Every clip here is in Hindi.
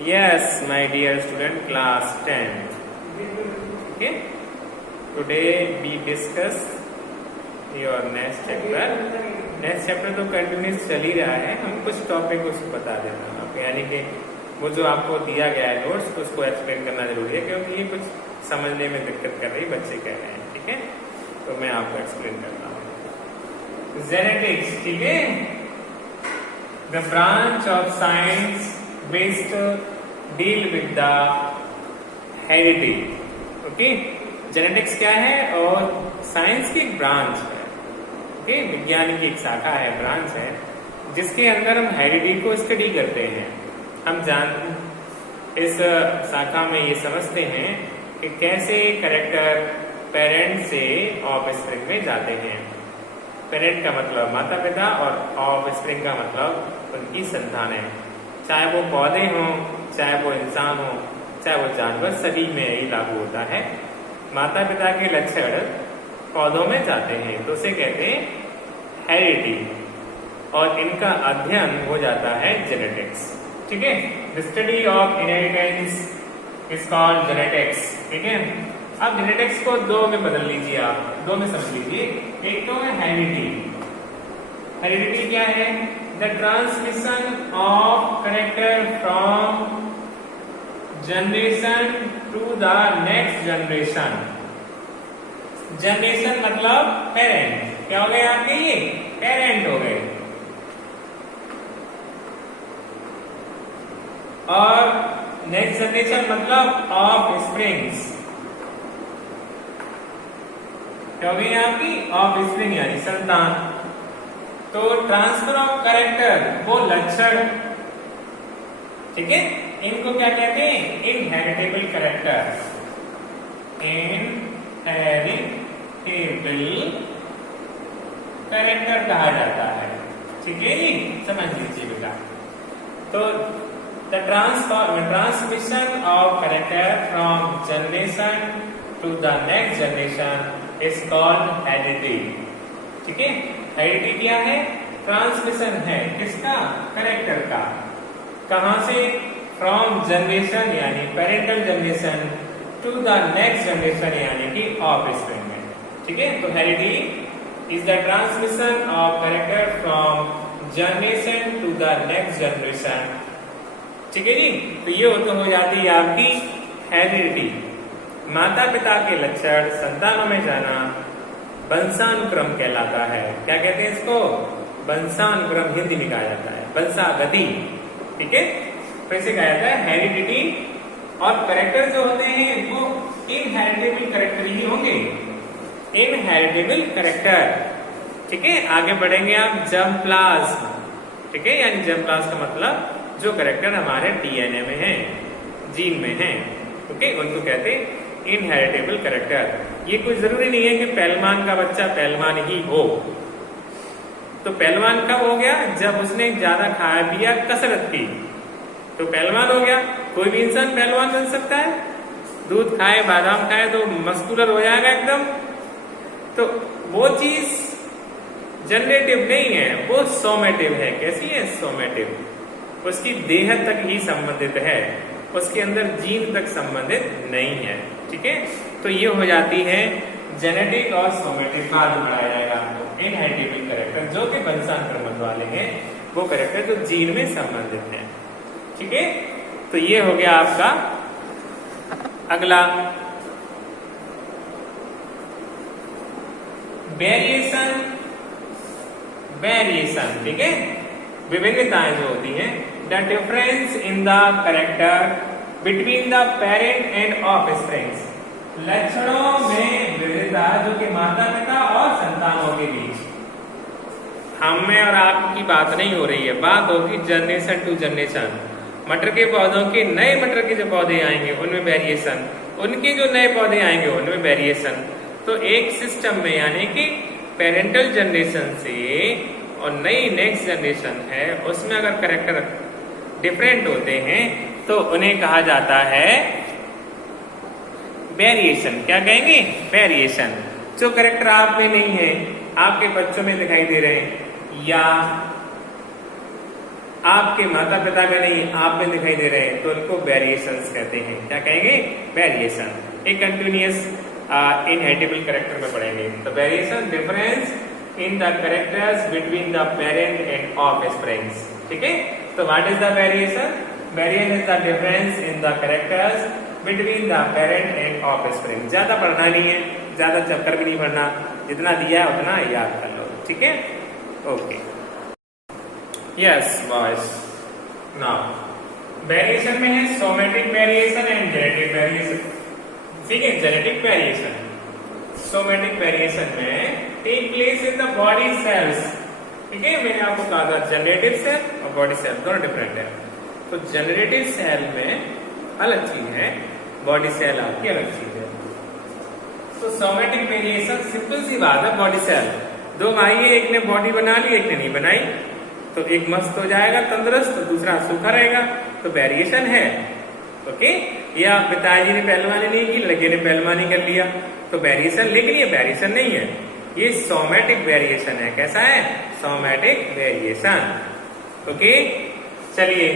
Yes, my dear student, class 10. Okay. Today we discuss your next chapter. Next chapter तो कंटिन्यूस चल ही रहा है, हम कुछ टॉपिक उसको बता देना आपको, यानी कि वो जो आपको दिया गया है नोट्स उसको एक्सप्लेन करना जरूरी है, क्योंकि ये कुछ समझने में दिक्कत कर रही बच्चे कह रहे हैं। ठीक है, तो मैं आपको एक्सप्लेन करता हूँ। जेनेटिक्स, ठीक है, the branch of science based deal with the heredity. Okay, genetics क्या है और साइंस की एक ब्रांच है, ओके, विज्ञान की एक शाखा है, ब्रांच है, जिसके अंदर हम हेरिडिटी को स्टडी करते हैं। हम इस शाखा में ये समझते हैं कि कैसे कैरेक्टर पेरेंट से ऑफस्प्रिंग में जाते हैं। पेरेंट का मतलब माता पिता और ऑफस्प्रिंग का मतलब उनकी संतानें, चाहे वो पौधे हों, चाहे वो इंसान हो, चाहे वो जानवर, सभी में यही लागू होता है। माता पिता के लक्षण पौधों में जाते हैं तो उसे कहते हैं हेरिडिटी, और इनका अध्ययन हो जाता है जेनेटिक्स। ठीक है, the study of inheritance is called genetics. ठीक है, अब जेनेटिक्स को दो में बदल लीजिए, आप दो में समझ लीजिए। एक तो है हेरिडिटी। हेरिडिटी क्या है? The transmission of character from generation to the next generation. Generation मतलब पेरेंट, क्या हो गए आपके? ये पेरेंट हो गए। और नेक्स्ट जनरेशन मतलब ऑफ स्प्रिंग्स, क्या हो गई आपकी? ऑफ स्प्रिंग यानी संतान। तो ट्रांसफर ऑफ कैरेक्टर, वो लक्षण, ठीक है, इनको क्या कहते हैं? Inheritable character. इनहेरिटेबल कैरेक्टर कहा जाता है। ठीक है जी, समझ लीजिए बेटा। तो the transmission of character from generation to the next generation is called heredity. ठीक है, हेरिडिटी क्या है? ट्रांसमिशन है किसका? कैरेक्टर का। कहां से? फ्रॉम जनरेशन यानी parental generation to the next generation यानी कि ऑफस्प्रिंग में। ठीक है, तो heredity is the transmission of character from generation to the next generation. ठीक है जी, तो ये तो हो जाती है आपकी हेरिडिटी। माता पिता के लक्षण संतानों में जाना वंशानुक्रम कहलाता है। क्या कहते हैं इसको? वंशानुक्रम, हिंदी में कहा जाता है वंशागति। ठीक है, तो इसे कहा जाता है हेरिडिटी। और कैरेक्टर जो होते हैं वो इनहेरिटेबल कैरेक्टर ही होंगे, इनहेरिटेबल कैरेक्टर। ठीक है, आगे बढ़ेंगे आप जर्मप्लाज्म। ठीक है, यानी जर्मप्लाज्म का मतलब जो कैरेक्टर हमारे डीएनए में है, जीन में है, ओके, उनको कहते हैं इनहेरिटेबल कैरेक्टर। ये कोई जरूरी नहीं है कि पहलवान का बच्चा पहलवान ही हो। तो पहलवान कब हो गया? जब उसने ज्यादा खाया पिया, कसरत की, तो पहलवान हो गया। कोई भी इंसान पहलवान बन सकता है, दूध खाए, बादाम खाए तो मस्कुलर हो जाएगा एकदम। तो वो चीज जनरेटिव नहीं है, वो सोमेटिव है। कैसी है? सोमेटिव। उसकी देह तक ही संबंधित है, उसके अंदर जीन तक संबंधित नहीं है। ठीक है, तो ये हो जाती है जेनेटिक और सोमेटिक। बाद में पढ़ाया जाएगा आपको इनहेरिटेबल कैरेक्टर, जो कि वंशानुक्रम वाले हैं, वो कैरेक्टर जो जीन में संबंधित है। ठीक है, तो ये हो गया आपका अगला वेरिएशन। वेरिएशन, ठीक है, विभिन्नताएं जो होती हैं, the difference in the character between the parent and offsprings. लक्षणों में विविधता जो कि माता पिता और संतानों के बीच। हम में और आपकी बात नहीं हो रही है, बात होगी जनरेशन टू जनरेशन। मटर के पौधों के, नए मटर के जो पौधे आएंगे उनमें वेरिएशन, उनके जो नए पौधे आएंगे उनमें वेरिएशन। तो एक सिस्टम में यानी कि पेरेंटल जनरेशन से और नई नेक्स्ट जनरेशन है, उसमें अगर कैरेक्टर डिफरेंट होते हैं तो उन्हें कहा जाता है वेरिएशन। क्या कहेंगे? वेरिएशन। जो कैरेक्टर आप में नहीं है, आपके बच्चों में दिखाई दे रहे हैं, या आपके माता पिता में नहीं, आप में दिखाई दे रहे हैं, तो उनको वेरिएशंस कहते हैं। क्या कहेंगे? वेरिएशन। एक कंटिन्यूअस इनहेरिटेबल कैरेक्टर में पढ़ेंगे। तो variation, difference in the characters between the parent and offsprings. ठीक है, तो what is the variation? Variation is the difference in the characters between the parent and offspring. ज्यादा पढ़ना नहीं है, ज्यादा चक्कर भी नहीं पढ़ना, जितना दिया है उतना याद कर लो। ठीक है, okay. Yes boys, now variation में है somatic variation and genetic variation. ठीक है, जेनेटिक वेरिएशन, सोमेटिक वेरिएशन में take place in the body cells. ठीक है, मैंने आपको कहा था जनरेटिव सेल और बॉडी सेल दोनों डिफरेंट है। तो जनरेटिव सेल में अलग चीज है, बॉडी सेल आपकी अलग चीज है। तो सोमेटिक वेरिएशन सिंपल सी बात है, बॉडी सेल दो भाई है, एक ने बॉडी बना ली, एक ने नहीं बनाई, तो एक मस्त हो जाएगा तंदुरुस्त, तो दूसरा सूखा रहेगा, तो वेरिएशन है। ओके, या पिताजी ने पहलवानी नहीं की, लड़के ने पहलवानी कर लिया, तो वेरिएशन लिख लिए, वेरिएशन नहीं है, ये सोमेटिक वेरिएशन है। कैसा है? Somatic variation. ओके, चलिए,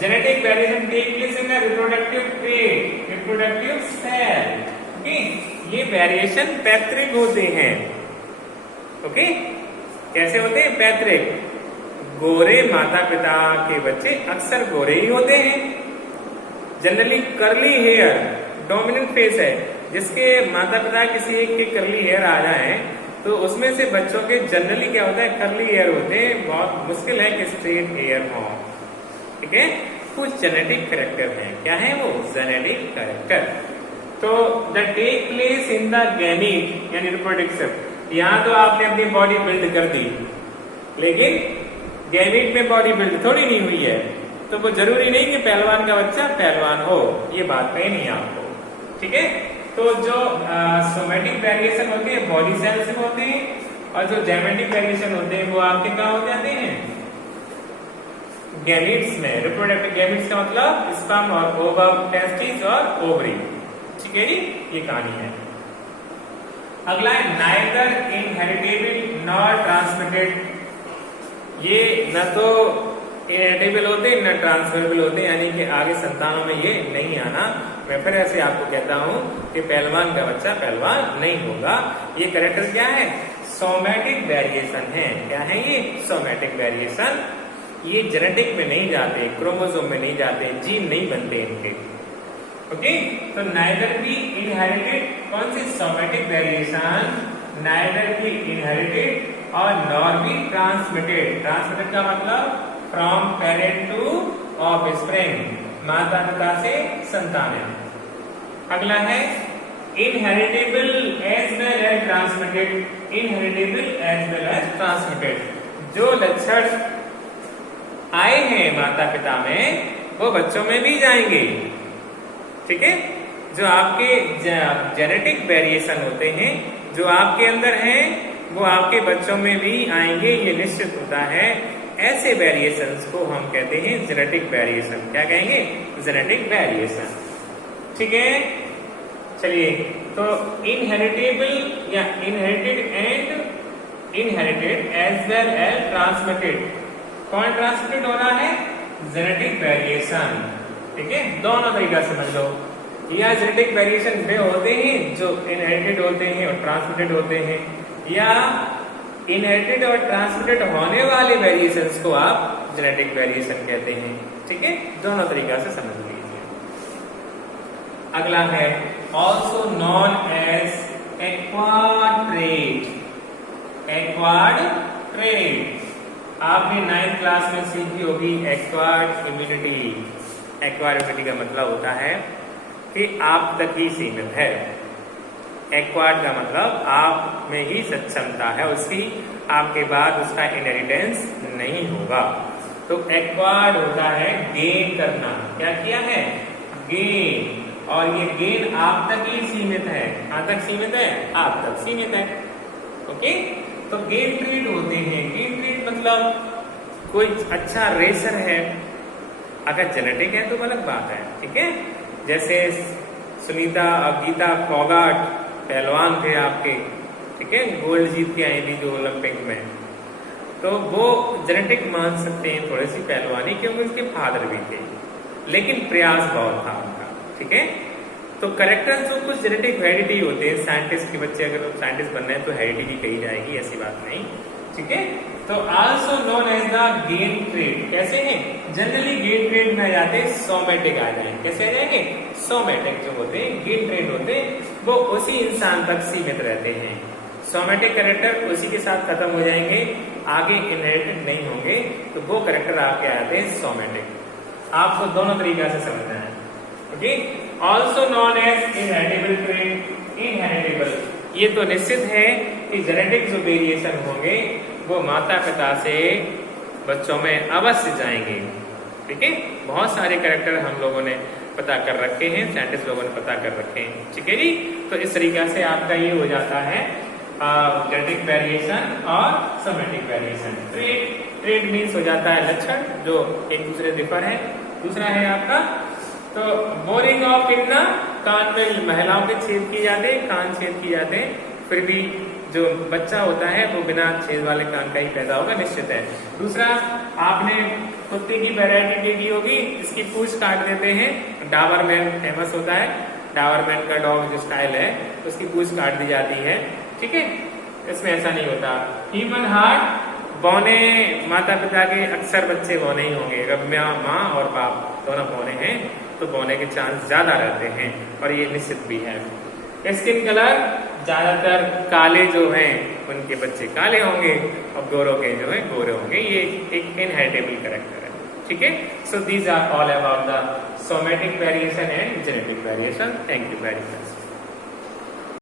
genetic variation take place in the reproductive trait, reproductive cell. Okay, ये वेरिएशन पैतृक होते हैं। ओके, कैसे होते हैं? पैतृक। गोरे माता पिता के बच्चे अक्सर गोरे ही होते हैं। Generally curly hair dominant face है, जिसके माता पिता किसी एक के कर्ली हेयर आ जाए तो उसमें से बच्चों के जनरली क्या होता है? कर्ली हेयर होते हैं। बहुत मुश्किल है कि स्ट्रेट हेयर हो। ठीक है, कुछ जेनेटिक कैरेक्टर हैं। क्या है वो? Genetic character. तो the take place in the gamete यानी रिप्रोडक्शन। यहाँ तो आपने अपनी बॉडी बिल्ड कर दी, लेकिन गैमीट में बॉडी बिल्ड थोड़ी नहीं हुई है, तो वो जरूरी नहीं कि पहलवान का बच्चा पहलवान हो, ये बात कही नहीं आपको। ठीक है, तो जो सोमेटिक वेरिएशन होते हैं बॉडी सेल से होते हैं, और जो जेनेटिक वेरिएशन होते हैं वो आपके कहाँ हो जाते हैं? गैमीट्स में। रिप्रोडक्टिव गैमीट्स का मतलब स्पर्म और ओवम, टेस्टिस और ओवरी। ठीक है जी, ये कहानी है। अगला है नाइदर इनहेरिटेबल नॉर ट्रांसमिटेड। ये न तो इनहेरिटेबल होते न ट्रांसफरेबल होते, यानी कि आगे संतानों में ये नहीं आना। मैं फिर ऐसे आपको कहता हूं कि पहलवान का बच्चा पहलवान नहीं होगा। ये कैरेक्टर क्या है? सोमेटिक वेरिएशन है। क्या है ये? Somatic variation. ये जेनेटिक में नहीं जाते, क्रोमोसोम में नहीं जाते, जीन नहीं बनते इनके। ओके, तो नाइदर बी इनहेरिटेड, कौन सी? Somatic variation. Neither be inherited और नॉर बी ट्रांसमिटेड। ट्रांसमिटेड का मतलब फ्रॉम पेरेंट टू ऑफस्प्रिंग, माता पिता से संतान। अगला है inheritable as well as transmitted. Inheritable as well as transmitted. जो लक्षण आए हैं माता पिता में वो बच्चों में भी जाएंगे। ठीक है, जो आपके जेनेटिक वेरिएशन होते हैं जो आपके अंदर हैं वो आपके बच्चों में भी आएंगे, ये निश्चित होता है। ऐसे वेरिएशंस को हम कहते हैं जेनेटिक वेरिएशन। क्या कहेंगे? Genetic variation. ठीक है, चलिए, तो इनहेरिटेबल या inherited and inherited as well as transmitted. कौन ट्रांसमिटेड हो रहा है? Genetic variation. ठीक है, दोनों तरीका समझ लो। या जेनेटिक वेरिएशन वे होते हैं जो इनहेरिटेड होते हैं और ट्रांसमिटेड होते हैं, या इनहेरिटेड और ट्रांसमिटेड होने वाले वेरिएशंस को आप जेनेटिक वेरिएशन कहते हैं। ठीक है, दोनों तरीका से समझ लीजिए। अगला है also known as acquired trait. Acquired trait आपने 9th क्लास में सीखी होगी। Acquired immunity. एक्वायर्ड इम्यूनिटी का मतलब होता है कि आप तक ही सीमित है। एक्वायर्ड का मतलब आप में ही सक्षमता है उसकी, आपके बाद उसका इनहेरिटेंस नहीं होगा। तो एक्वायर्ड होता है गेन करना। क्या किया है? गेन। और ये गेन आप तक ही सीमित है। कहां तक सीमित है? आप तक सीमित है। ओके, तो गेन ट्रेट होते हैं। गेन ट्रेट मतलब कोई अच्छा रेसर है, अगर जेनेटिक है तो अलग बात है। ठीक है, जैसे सुनीता और गीता फोगाट पहलवान थे आपके, ठीक है, गोल्ड जीत के आई थी जो ओलंपिक में। तो वो जेनेटिक मान सकते हैं थोड़ी सी पहलवानी, क्योंकि उसके फादर भी थे, लेकिन प्रयास बहुत था उनका। ठीक है, तो करेक्टर जो कुछ जेनेटिक हेरिडिटी होते हैं, साइंटिस्ट के बच्चे अगर साइंटिस्ट बनना है तो हेरिडिटी कही जाएगी, ऐसी बात नहीं। ठीक है, तो also known as the gain trait. कैसे हैं? जनरली गेन ट्रेड में आ जाते हैं सोमेटिक आ जाएंगे। कैसे आ जाएंगे? सोमेटिक जो होते हैं, गेन ट्रेड होते हैं, वो उसी इंसान तक सीमित रहते हैं। सोमेटिक कैरेक्टर उसी के साथ खत्म हो जाएंगे, आगे इनहेरिटेड नहीं होंगे, तो वो कैरेक्टर आपके आते हैं सोमेटिक। आपको दोनों तरीका से समझना है। Okay, also known as inheritable trait. Inheritable, ये तो निश्चित है कि जेनेटिक जो वेरिएशन होंगे वो माता पिता से बच्चों में अवश्य जाएंगे। ठीक है, बहुत सारे कैरेक्टर हम लोगों ने पता कर रखे हैं, साइंटिस्ट लोगों ने पता कर रखे हैं। ठीक है जी, तो इस तरीका से आपका ये हो जाता है जेनेटिक वेरिएशन और सोमेटिक वेरिएशन। ट्रेड मीन्स हो जाता है लक्षण जो एक दूसरे डिफर है। दूसरा है आपका तो बोरिंग ऑफ कितना, कान में महिलाओं के छेद किए जाते हैं, कान छेद किए जाते हैं, फिर भी जो बच्चा होता है वो बिना छेद वाले कान का ही पैदा होगा, निश्चित है। दूसरा, आपने कुत्ते की वैरायटी देखी होगी, इसकी पूंछ काट देते हैं, डाबरमैन फेमस होता है, डाबरमैन का डॉग जो स्टाइल है उसकी पूंछ काट दी जाती है। ठीक है, इसमें ऐसा नहीं होता। ह्यूमन हार्ट, बौने माता पिता के अक्सर बच्चे बौने ही होंगे, अगर माँ और बाप दोनों बौने हैं तो बौने के चांस ज्यादा रहते हैं, और ये निश्चित भी है। स्किन कलर, ज्यादातर काले जो हैं उनके बच्चे काले होंगे और गोरों के जो है गोरे होंगे, ये एक इनहेरिटेबल कैरेक्टर है। ठीक है, so these are all about the somatic variation and genetic variation. Thank you very much.